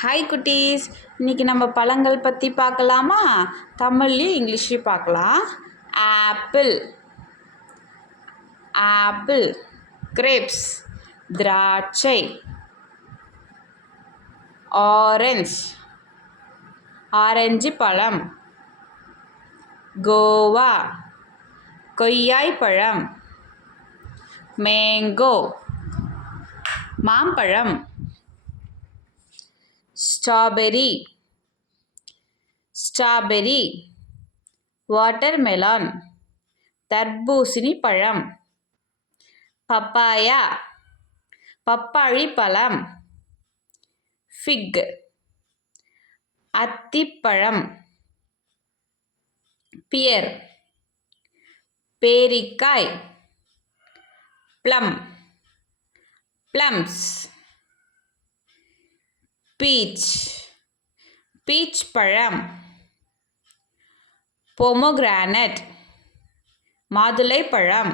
Hi குட்டீஸ், இன்றைக்கி நம்ம பழங்கள் பற்றி பார்க்கலாமா? தமிழ்லையும் இங்கிலீஷ்லையும் பார்க்கலாம். ஆப்பிள், ஆப்பிள், கிரேப்ஸ், திராட்சை, ஆரஞ்ச், ஆரஞ்சு பழம், கோவா, கொய்யாய் பழம், மேங்கோ, மாம்பழம், ஸ்ட்ராபெரி, ஸ்ட்ராபெரி, வாட்டர்மெலான், தர்பூசணி பழம், பப்பாயா, பப்பாளி பழம், ஃபிக், அத்திப்பழம், பியர், பேரிக்காய், ப்ளம், ப்ளம்ஸ், பீச், பீச் பழம், பொமோகிரானட், மாதுளைப்பழம்,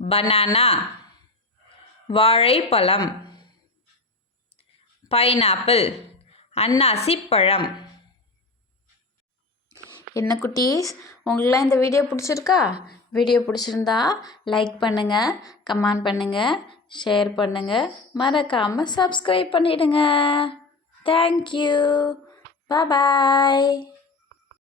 பனானா, வாழைப்பழம், பைனாப்பிள், அன்னாசிப்பழம். என்ன குட்டீஸ், உங்களுக்குலாம் இந்த வீடியோ பிடிச்சிருக்கா? வீடியோ பிடிச்சிருந்தா லைக் பண்ணுங்கள், கமெண்ட் பண்ணுங்கள், ஷேர் பண்ணுங்கள், மறக்காமல் சப்ஸ்கிரைப் பண்ணிவிடுங்க. தேங்க்யூ, பாய்.